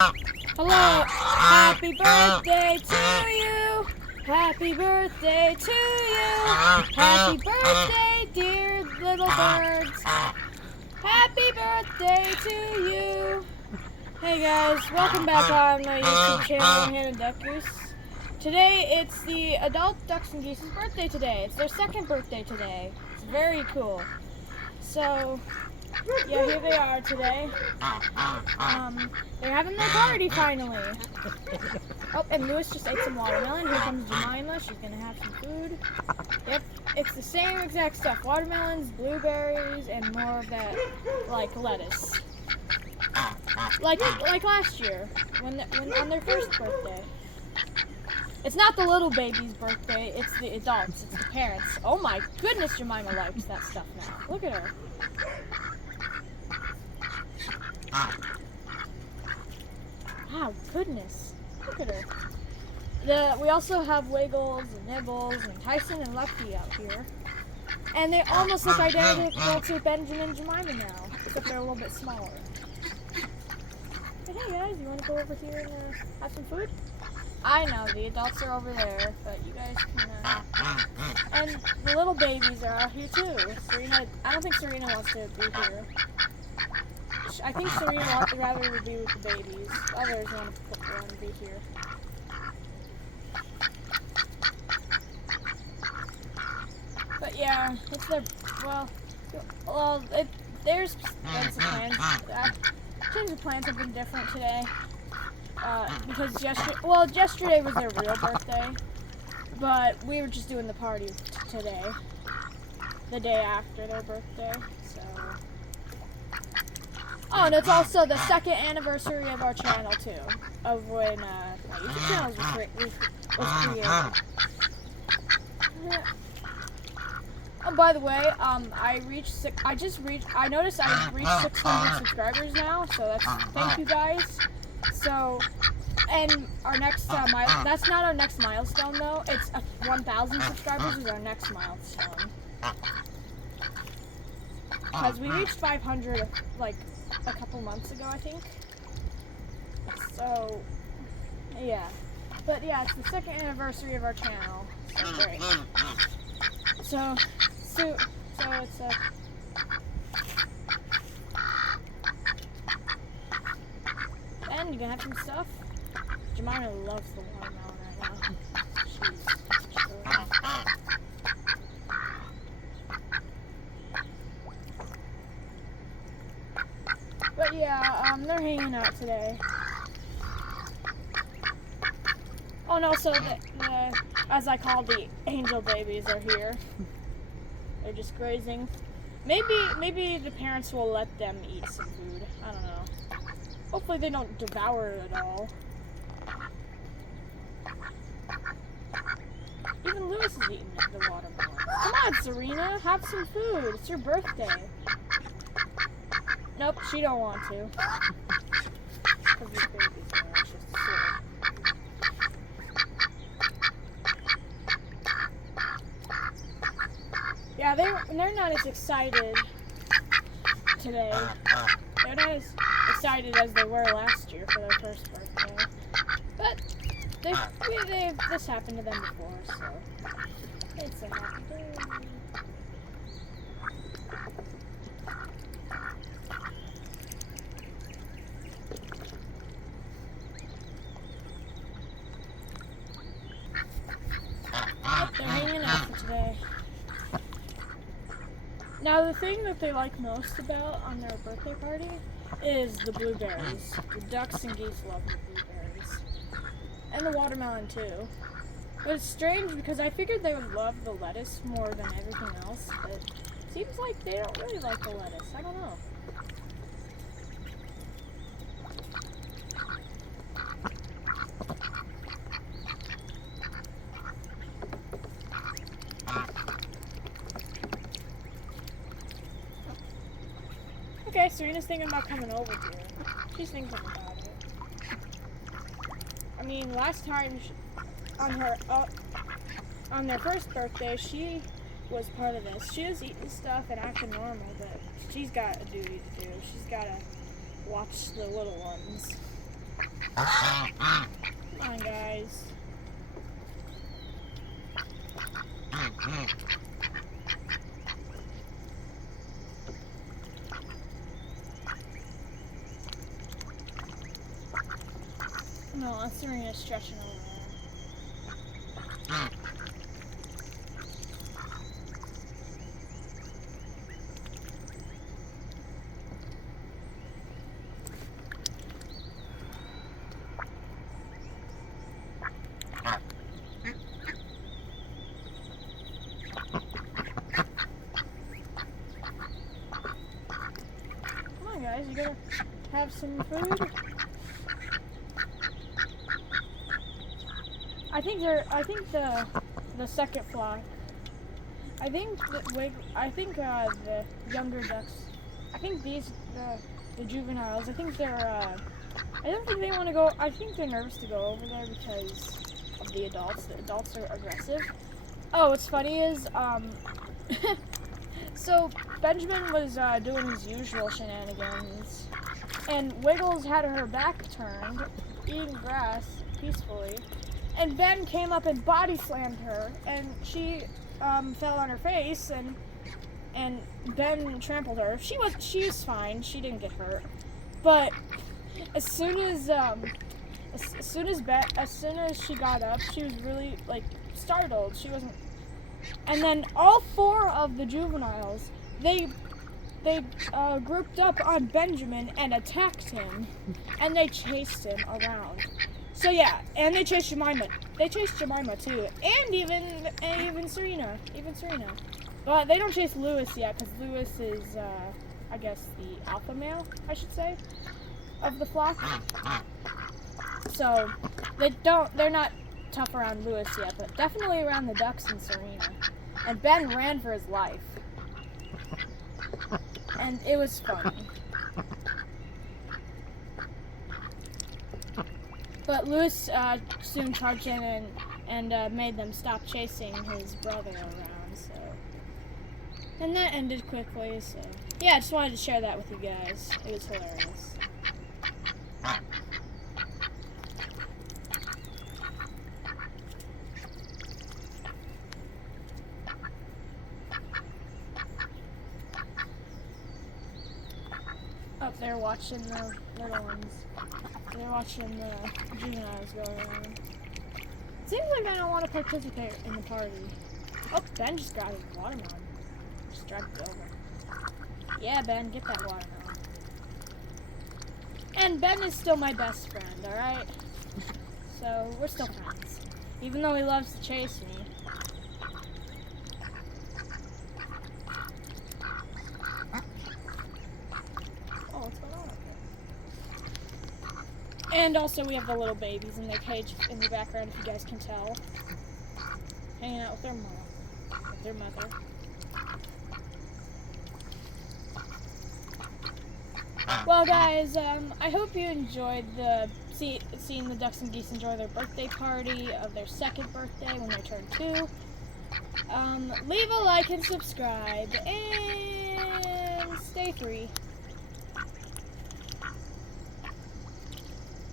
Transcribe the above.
Hello, happy birthday to you. Happy birthday to you. Happy birthday, dear little birds. Happy birthday to you. Hey guys, welcome back on my YouTube channel, Hannah Duck Goose. Today it's the adult ducks and geese's birthday today. It's their second birthday today. It's very cool. So, yeah, here they are today. They're having their party finally. Oh, and Lewis just ate some watermelon. Here comes Jemima. She's gonna have some food. Yep, it's the same exact stuff. Watermelons, blueberries, and more of that, like lettuce. Like last year, when on their first birthday. It's not the little baby's birthday. It's the adults. It's the parents. Oh my goodness, Jemima likes that stuff now. Look at her. Wow, goodness. Look at her. We also have Wiggles and Nibbles and Tyson and Lefty out here. And they almost look identical to Benjamin and Jemima now, except they're a little bit smaller. But hey guys, you want to go over here and have some food? I know, the adults are over there, but you guys can, and the little babies are out here too. Serena, I don't think Serena wants to be here. I think Serena would rather be with the babies. Others want to be here. But yeah, it's their, there's been some plans. Change of plans have been different today. Because yesterday was their real birthday, but we were just doing the party today, the day after their birthday, so. Oh, and it's also the second anniversary of our channel, too, of when my YouTube channel was created. Oh, by the way, I noticed I reached 600 subscribers now, so thank you guys. So, and our next, that's not our next milestone though, it's 1,000 subscribers is our next milestone. Because we reached 500, like, a couple months ago, I think. So, yeah. But yeah, it's the second anniversary of our channel. So great. So it's a... And you gonna have some stuff? Jemima loves the watermelon right now. She's chilling. But yeah, they're hanging out today. Oh, and also the as I call the angel babies are here. They're just grazing. Maybe the parents will let them eat some food. I don't know. Hopefully they don't devour it all. Even Lewis is eating the watermelon. Come on, Serena, have some food. It's your birthday. Nope, she don't want to. Because these babies are just silly. Yeah, they're not as excited today. They're not as excited as they were last year for their first birthday. But this happened to them before, so it's a happy day. Yep, they're hanging out for today. Now, the thing that they like most about on their birthday party is the blueberries. The ducks and geese love the blueberries. And the watermelon, too. But it's strange because I figured they would love the lettuce more than everything else, but it seems like they don't really like the lettuce. I don't know. Okay, Serena's thinking about coming over here. She's thinking about it. I mean, last time on their first birthday, she was part of this. She was eating stuff and acting normal, but she's got a duty to do. She's got to watch the little ones. Come on, guys. No, Serena's stretching over there. Come on, guys, you gotta have some food. I think the second flock. I think the younger ducks. I think the juveniles. I think they're. I don't think they want to go. I think they're nervous to go over there because of the adults. The adults are aggressive. Oh, what's funny is so Benjamin was doing his usual shenanigans, and Wiggles had her back turned, eating grass peacefully. And Ben came up and body slammed her, and she fell on her face, and Ben trampled her. She's fine. She didn't get hurt. But as soon as she got up, she was really startled. She wasn't. And then all four of the juveniles, they grouped up on Benjamin and attacked him, and they chased him around. So yeah, and they chased Jemima. They chased Jemima too, and even Serena. But they don't chase Lewis yet because Lewis is, I guess, the alpha male, I should say, of the flock. So they're not tough around Lewis yet, but definitely around the ducks and Serena. And Ben ran for his life, and it was fun. But Lewis soon charged in and made them stop chasing his brother around, so. And that ended quickly, so. Yeah, I just wanted to share that with you guys. It was hilarious. Up there watching the little ones. They're watching the juveniles go around. Seems like they don't want to participate in the party. Oh, Ben just got his watermelon. Just dragged it over. Yeah, Ben, get that watermelon. And Ben is still my best friend, alright? So, we're still friends. Even though he loves to chase me. Oh, what's going on up there? And also we have the little babies in their cage in the background, if you guys can tell. Hanging out with their mom. With their mother. Well, guys, I hope you enjoyed seeing the ducks and geese enjoy their birthday party of their second birthday when they turn 2. Leave a like and subscribe, and stay free.